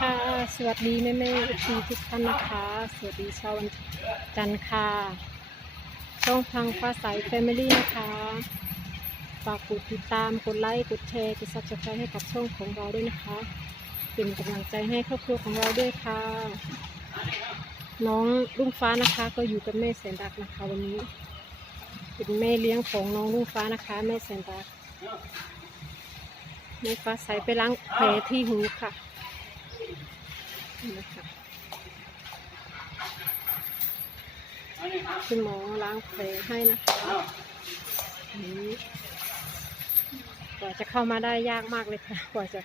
ค่ะ สวัสดีแม่แม่ทีทุกท่านนะคะ สวัสดีชาวันจันทร์ค่ะช่องพังฟ้าใสแฟมิลี่นะคะ ฝากกดติดตาม กดไลค์ กดแชร์ กดซับสไครต์ให้กับช่องของเราด้วยนะคะ เป็นกำลังใจให้ครอบครัวของเราด้วยค่ะ น้องรุ่งฟ้านะคะ ก็อยู่กับแม่แสนรักนะคะ วันนี้ เป็นแม่เลี้ยงของน้องรุ่งฟ้านะคะ แม่แสนรักแม่ฟ้าใสไปล้างแผลที่หูค่ะ นี่นะคะคุณหมอล้างแผลให้นะคะนี่กว่าจะเข้ามาได้ยากมากเลยค่ะ กว่าจะ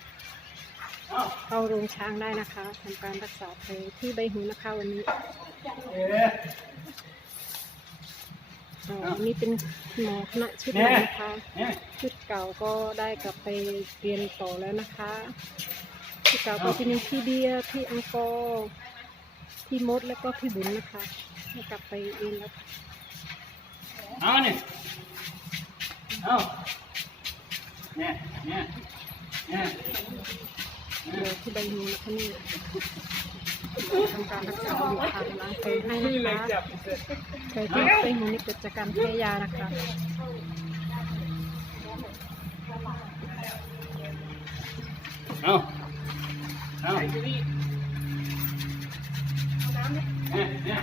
เข้าโรงช้างได้นะคะทำการรักษาแผลที่ใบหูนะคะวันนี้อ๋อนี่เป็นหมอคณะชุดใหม่นะคะ ชุดเก่าก็ได้กลับไปเรียนต่อแล้วนะคะ ชุดเก่าก็จะมีพี่เดียพี่อังกอร์พี่มดแล้วก็พี่บุญนะคะได้กลับไปเรียนแล้วค่ะเอาเนี่ยเอาเนี่ยเนี่ยเนี่ยเดี๋ยวที่ใบหูนะคะนี่ทำการรักษาอยู่ค่ะล้างแผลให้นะคะแผลที่ใบหูนี่เกิดจากการแพ้ยานะคะเอา เอาเนี่ยเนี่ย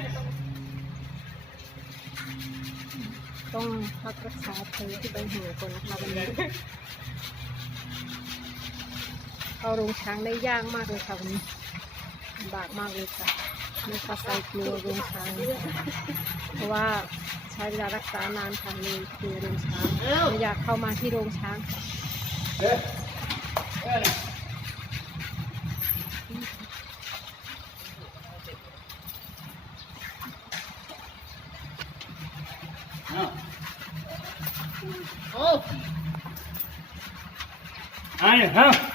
ต้องพักรักษาแผลที่ใบหูก่อนนะคะวันนี้เข้าโรงช้างได้ยากมากเลยค่ะวันนี้ลำบากมากเลยค่ะไม่ฟ้าใสกลัวโรงช้างเพราะว่าใช้เวลารักษานานค่ะเลยคือโรงช้างไม่อยากเข้ามาที่โรงช้างค่ะ เด้อเด้อเนี่ยเอาโอ้ อันนี้ฮะ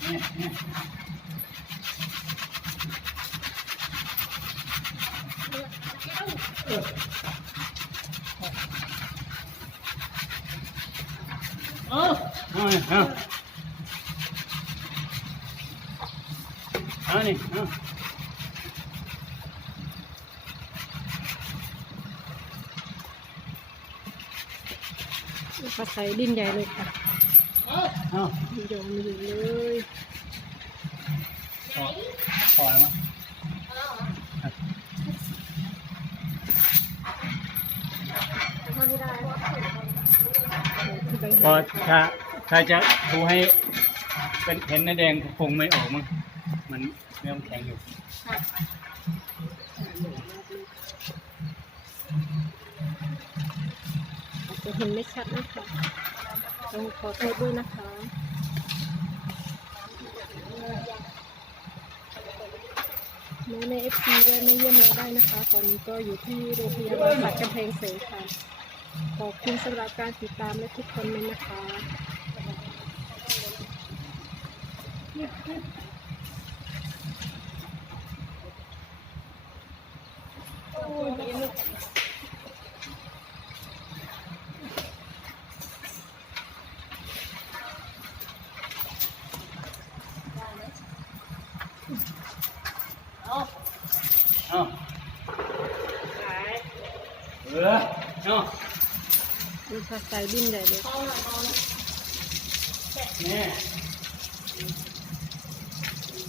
เนี่ยเนี่ยเอาใสดินใหญ่เลยค่ะเอาไม่ยอมอยู่เลยพอพอแล้วมั้งที่ใบหูพอถ้าถ้าจะดูให้เป็นเห็นในแดงคงไม่ออกมั้งมัน เนื้อมันแข็งอยู่อาจจะเห็นไม่ชัดนะคะต้องขอโทษด้วยนะคะแม้ในเอฟซีก็ไม่เยี่ยมเราได้นะคะตอนนี้ก็อยู่ที่โรงพยาบาลสัตว์กำแพงเสนค่ะ ขอบคุณสำหรับการติดตามและทุกคอมเมนต์นะคะ เอาเอาเออเอาดูภาษาดิ้นใหญ่เลยนี่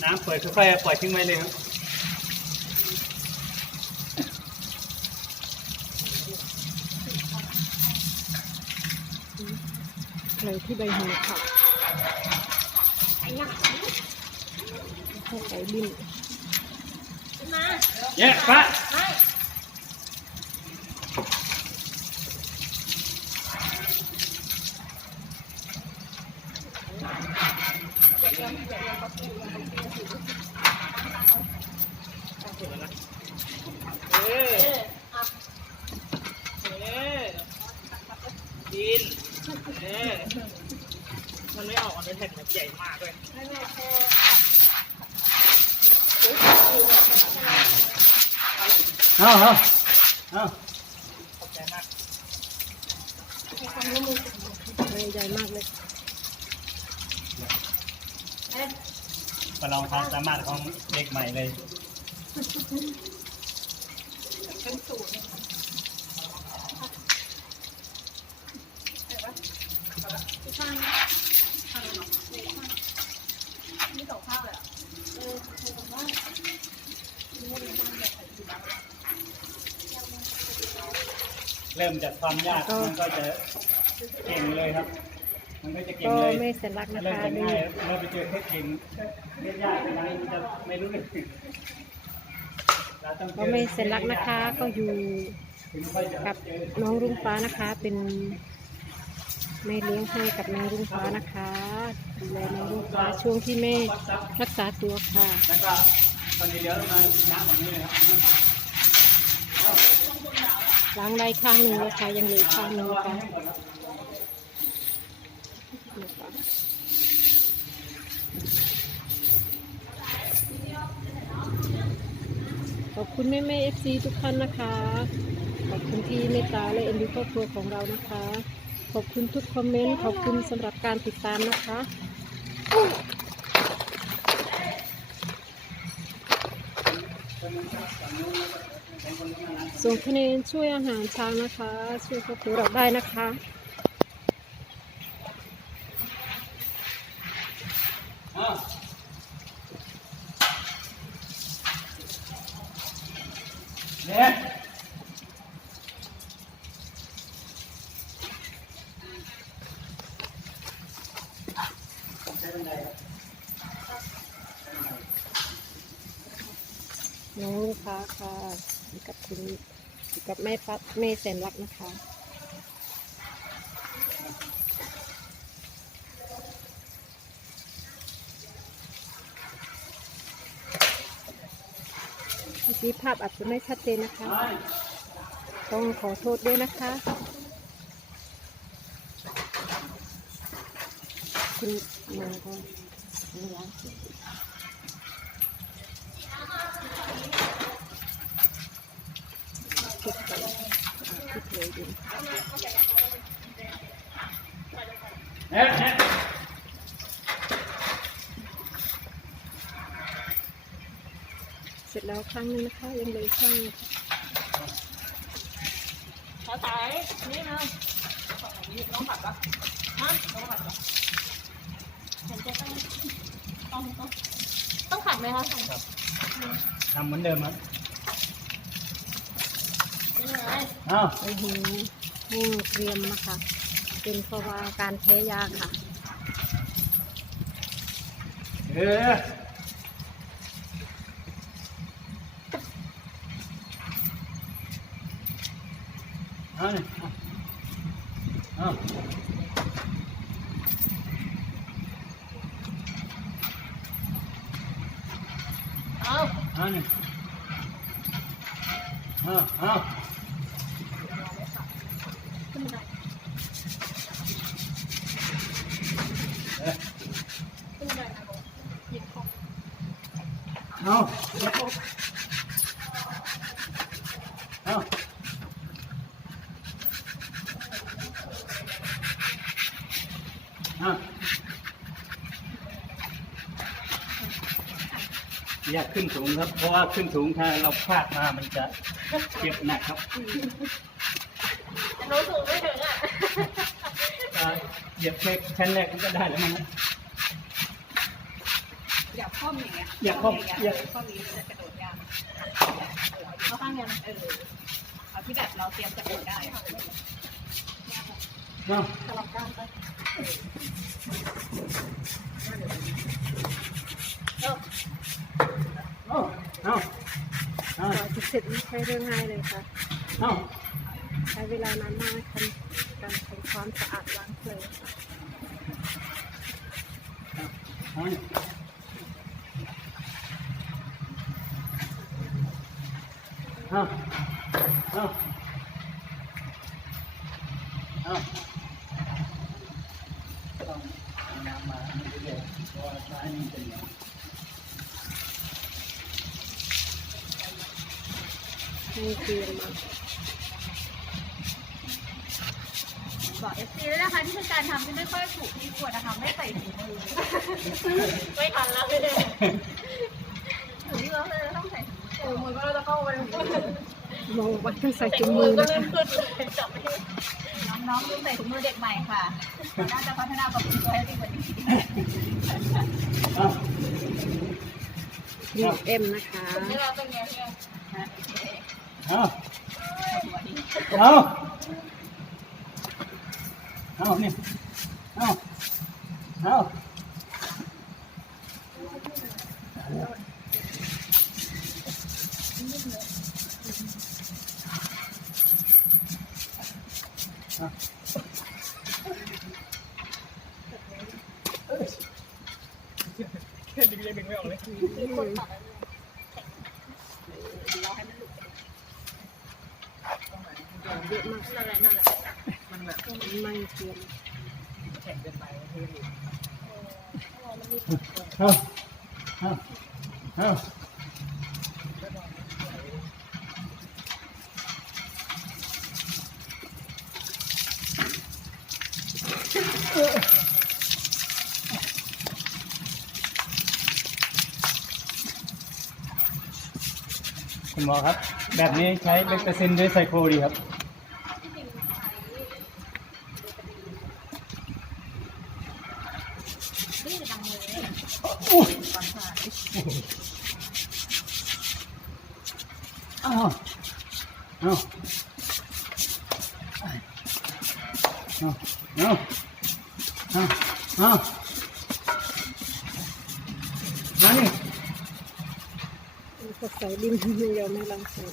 น้ำเปิดค่อยๆปล่อยทิ้งไว้เลยครับ เลยที่ใบหูค่ะให้ไก่ดิ้นเนี่ยป้า มันไม่ออกอันเป็นแผ่นแบบใหญ่มากเลยเอาเอาเอาขอบใจมากควใหญ่มากเลยประลองความสามารถของเด็กใหม่เลย เลยอะเริ่มจากความยากมันก็จะเก่งเลยครับ มันก็จะเก่งก็เลยไม่เสร็จรักนะเริ่มคะจากดูง่ายเราไปเจอเทคนิคเล่นยากไปไหนมันจะไม่รู้เรื่องเราต้องเจก็อไม่เสร็จรักนะคะ ก็อยู่ถึงค่อยจะกับเจอ น้องรุ่งฟ้านะคะ เป็น แม่เลี้ยงให้กับน้องรุ่งฟ้านะคะดูแลน้องรุ่งฟ้าช่วงที่แม่รักษาตัวค่ะแล้วก็ตอนนี้เดี๋ยวมาน้ำแบบนี้เลยครับล้างได้ข้างหนึ่งแล้วค่ะยังเหลือข้างหนึ่งคะนะคะขอบคุณแม่แม่เอฟซีทุกท่านนะคะ ขอบคุณที่เมตตาและเอ็นดูครอบครัวของเรานะคะ ขอบคุณทุกคอมเมนต์ ขอบคุณสำหรับการติดตามนะคะ ส่งคะแนนช่วยอาหารช้างนะคะ ช่วยครอบครัวเราได้นะคะ อ้าวเนี่ย น้องลูกค้าค่ะอยู่กับคุณอยู่กับแม่พัดแม่แสนรักนะคะ เมื่อกี้ภาพอาจจะไม่ชัดเจนนะคะ ต้องขอโทษด้วยนะคะ คุณ เสร็จแล้วครั้งนึงนะคะยังเหลยข้างนึงค่ะขอสายนี่นะน้องผัดปะฮะน้องผัดปะ เห็นจะต้องต้องต้องต้องผัดไหมคะทำเหมือนเดิมครับนี่ไงอ้าวโอ้โหแห้งเกรียมนะคะ เป็นเพราะว่าการแพ้ยาค่ะ เออเอาเนี่ยเอา เอา เอา เอาเนี่ยเอาเอา ขึ้นมาได้ เอ้ย ขึ้นมาได้นะบอกหยิบของ เอาเอาเอา อยากขึ้นสูงครับ เพราะว่าขึ้นสูงถ้าเราพลาดมามันจะเจ็บหนักครับรู้สูงไม่ถึงอะอ่าเหยียบแค่ชั้นแรกมันก็ได้แล้วมั้งนะอยากข้อมอย่างเงี้ยอยากข้อมอยากข้อมนี้จะกระโดดยากเอาข้างเดียวนะเออเอาที่แบบเราเตรียมจะกระโดดได้อะเอาสลับกันไปเอาเอาเอาเอา กว่าจะเสร็จไม่ใช่เรื่องง่ายเลยค่ะ เอาใช้เวลานานมากทำการทำความสะอาดล้างเพลิงค่ะเอาเนี่ยเอาเอาเอาต้องเอาน้ำมาเรื่อยๆเพราะว่าซ้ายมันเป็นอย่าง นี้ให้เตรียมมาบอกเอฟซีด้วยนะคะที่คือการทำที่ไม่ค่อยถูกที่ควรนะคะไม่ใส่ถุงมือไม่ทันแล้วเลยถุงมือเลยต้องใส่ถุงมือก็จะเข้าไปถุงมืองว่าต้องใส่จุงมือก็เริ่มขึ้นเลยจับไม่น้องๆต้องใส่ถุงมือเด็กใหม่ค่ะน่าจะพัฒนาปรับปรุงตัวให้ดีกว่านี้อ้าวนี่เอ็มนะคะนี่ เราเป็นไงเนี่ยอ้าวอ้าวอ้าวนี่อ้าวอ้าวเยอะมาก นั่นแหละนั่นแหละ ไม่เตรียม อ้าวอ้าวอ้าว คุณ หมอครับ แบบนี้ใช้เบกเตอร์ซินหรือไซโคลดีครับอ้าวอ้าวอ้าวอ้าวอ้าว ใส่ดินไม่ยอมให้ลังใส่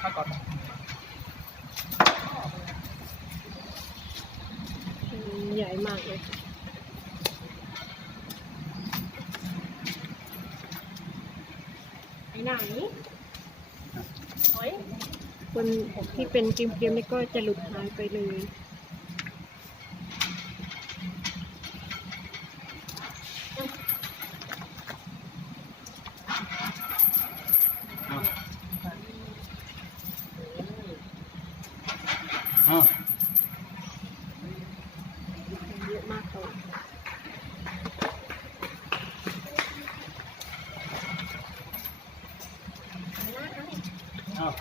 ข้าก่อน อืมใหญ่มากเลยค่ะ ไอ้ไหนโอ้ย คนที่เป็นเกรียมๆนี่ก็จะหลุดหายไปเลย อ้าว เยอะมากเลย อ้าว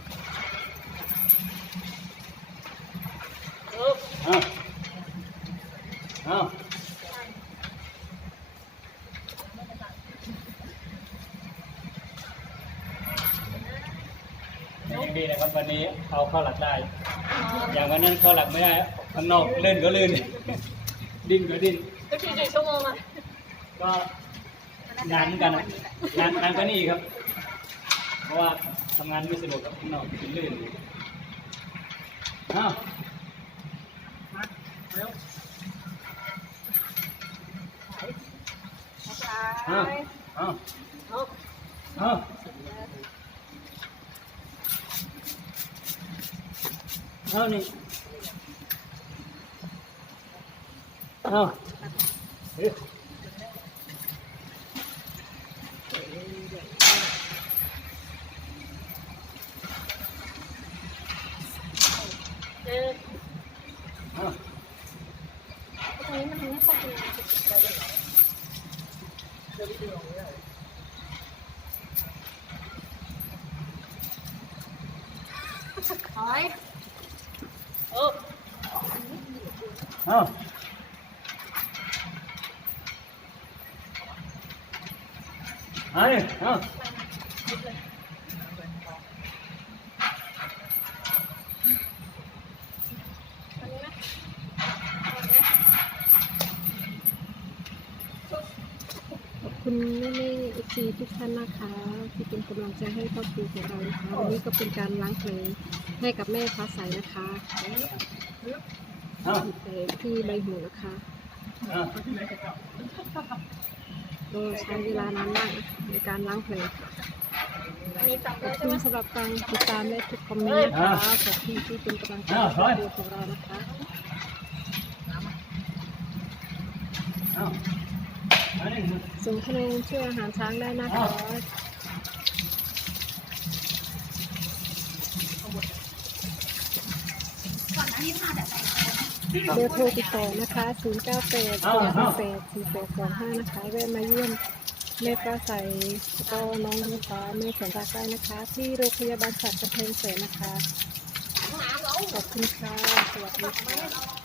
เออ อ้าวอ้าว ยังดีนะครับวันนี้เอาเข้าหลักได้ อย่างวันนั้นเข้าหลักไม่ได้ข้างนอกลื่นก็ลื่น ดิ้นก็ดิ้นก็คือกี่ชั่วโมงอะก็นานเหมือนกันอะนานนานก็นี่ครับ เพราะว่าทำงานไม่สะดวกกับข้างนอกมันลื่นอ้าวมาเร็วอ้าวอ้าวอ้าว อ้าวนี่อ้าวเฮ้ย เออ อ้าว ตรงนี้มันไม่ค่อยดีถอยเออ อ้าวอ้าวนี่อ้าวขอบคุณแม่ๆเอฟซีทุกท่านนะคะ ที่เป็นกำลังใจให้ครอบครัวของเรานะคะ วันนี้ก็เป็นการล้างแผลให้กับแม่ฟ้าใสนะคะอ้าวแผล ที่ใบหูนะคะอ้าวก็ใช้เวลานานมากนะคะในการล้างแผลอมีซับขด้อวยบใช่คุไหมณสำหรับการติดตามและทุกคอมเมนต์นะคะขอบคุณที่เป็นกำลังใจให้ดูของเรานะคะอ้าวอันนี้ส่งคะแนนช่วยอาหารช้างได้นะคะ ก่อนหน้านี้ผ่านแต่ใจ เบอร์โทรติดต่อนะคะ 0 9 8 4 8 4 8 2 5 นะคะแวะมาเยี่ยมแม่ป้าใสแล้วก็น้องลูกฟ้าแม่แสนรักได้นะคะ ที่โรงพยาบาลสัตว์กระเพงเสนนะคะ ขอบคุณค่ะ สวัสดีค่ะ